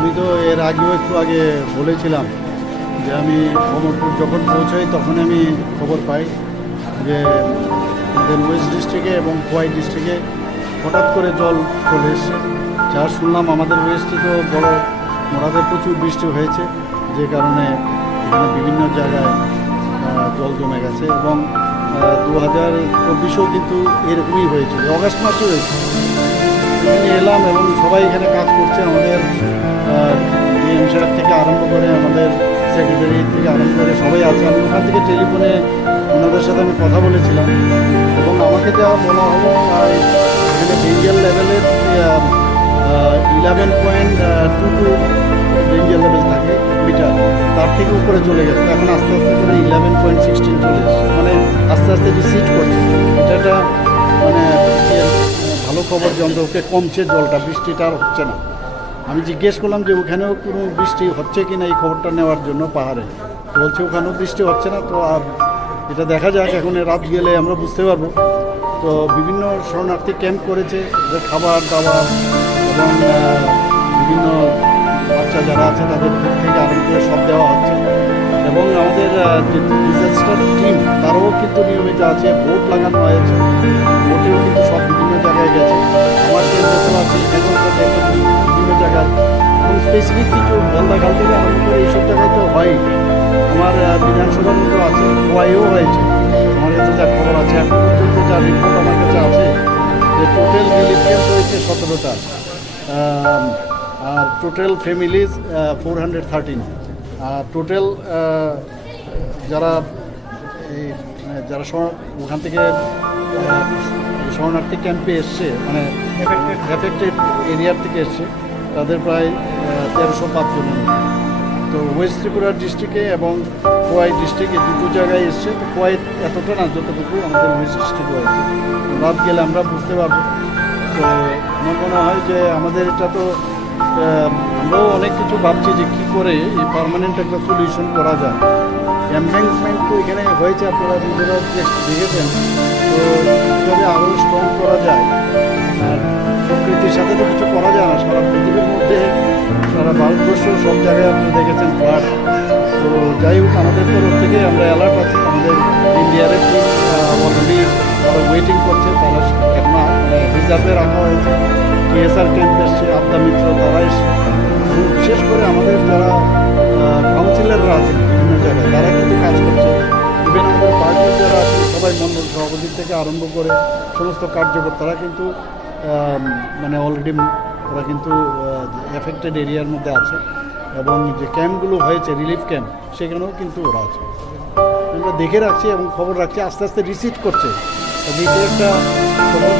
আমি তো এর আগেও একটু আগে বলেছিলাম যে আমি কমলপুর যখন পৌঁছাই তখন আমি খবর পাই যে আমাদের ওয়েস্ট ডিস্ট্রিক্টে এবং খোয়াই ডিস্ট্রিক্টে হঠাৎ করে জল চলে এসছে। যা শুনলাম আমাদের ওয়েস্টে তো বড় মোড়াতে প্রচুর বৃষ্টি হয়েছে, যে কারণে এখানে বিভিন্ন জায়গায় জল জমে গেছে এবং 2024-এও কিন্তু এরকমই হয়েছিল, অগাস্ট মাসে হয়েছে। এখানে এলাম এবং সবাই এখানে কাজ করছে, আমাদের ডিএম সাহেব থেকে আরম্ভ করে আমাদের সেক্রেটারি থেকে আরম্ভ করে সবাই আছে। আমি ওখান থেকে টেলিফোনে ওনাদের সাথে আমি কথা বলেছিলাম এবং আমাকে যা বলা হলো এখানে ডেঞ্জার লেভেলের 11.22 ডেঞ্জার লেভেল থাকে মিটার, তার থেকে উপরে চলে গেছে। এখন আস্তে আস্তে করে 11.16 চলে এসছে, মানে আস্তে আস্তে রিসিড করছে। এটা মানে ভালো খবর যে অন্তত কমছে জলটা, বৃষ্টিটা আর হচ্ছে না। আমি জিজ্ঞেস করলাম যে ওখানেও কোনো বৃষ্টি হচ্ছে কি না এই খবরটা নেওয়ার জন্য পাহাড়ে, বলছে ওখানেও বৃষ্টি হচ্ছে না। তো আর এটা দেখা যাক, এখন রাত গেলে আমরা বুঝতে পারবো। তো বিভিন্ন শরণার্থী ক্যাম্প করেছে, খাবার দাবার এবং বিভিন্ন বাচ্চা যারা আছে তাদের দিক থেকে আরম্ভ করে সব দেওয়া হচ্ছে। এবং আমাদের যে ডিজাস্টার টিম তারাও কিন্তু নিয়মিত আছে, বোট লাগানো হয়েছে, বোটেও কিন্তু সব বিভিন্ন জায়গায় গেছে। আমার কেন্দ্র আছে এখানেও বিভিন্ন জায়গায়, এবং স্পেসিফিক কিছু বন্দাখাল থেকে আরম্ভ করে এইসব জায়গায় তো হয়। আমার বিধানসভার মতো আছে, খোয়াইও হয়েছে। আমার কাছে যা খবর আছে এখন পর্যন্ত, যা রিপোর্ট আমার কাছে আছে, যে টোটাল রিলিফ ক্যাম্প হয়েছে 17টা, আর টোটাল ফ্যামিলিজ 413। আর টোটাল যারা যারা ওখান থেকে শরণার্থী ক্যাম্পে এসছে, মানে এফেক্টেড এরিয়ার থেকে এসছে, তাদের প্রায় 1305 জন। তো ওয়েস্ট ত্রিপুরা ডিস্ট্রিক্টে এবং খোয়াই ডিস্ট্রিক্টে দুটো জায়গায় এসছে। তো খোয়াই এতটা না যতটুকু আমাদের ওয়েস্ট ডিস্ট্রিক্ট হয়েছে। রাত গেলে আমরা বুঝতে পারবো। তো আমার মনে হয় যে আমাদের এটা তো আমরাও অনেক কিছু ভাবছি যে কী করে এই পার্মানেন্ট একটা সলিউশন করা যায়। এমব্যাঙ্কমেন্ট তো এখানে হয়েছে, আপনারা নিজেরা দেখেছেন। তো কীভাবে আরও স্ট্রং করা যায়, আর প্রকৃতির সাথে তো কিছু করা যায় না। সারা পৃথিবীর মধ্যে, সারা ভারতবর্ষ সব জায়গায় আপনি দেখেছেন ফ্লাড। তো যাই হোক, আমাদের তরফ থেকে আমরা অ্যালার্ট আছি। আমাদের ইন্ডিয়ার টিম অলরেডি তারা ওয়েটিং করছে, তারা এখন রিজার্ভে রাখা হয়েছে। টিএসআর ক্যাম্প এসছে, আবদা মিত্র তারা এসছে। বিশেষ করে আমাদের যারা কাউন্সিলররা আছেন বিভিন্ন জায়গায়, তারা কিন্তু কাজ করছে। ইভেন আমাদের পার্টির যারা আছেন সবাই, মণ্ডল সভাপতি থেকে আরম্ভ করে সমস্ত কার্যকর্তারা কিন্তু মানে অলরেডি ওরা কিন্তু এফেক্টেড এরিয়ার মধ্যে আছে এবং যে ক্যাম্পগুলো হয়েছে রিলিফ ক্যাম্প সেখানেও কিন্তু ওরা আছে। আমরা দেখে রাখছি এবং খবর রাখছি, আস্তে আস্তে রিসিট করছে। দ্বিতীয় একটা খবর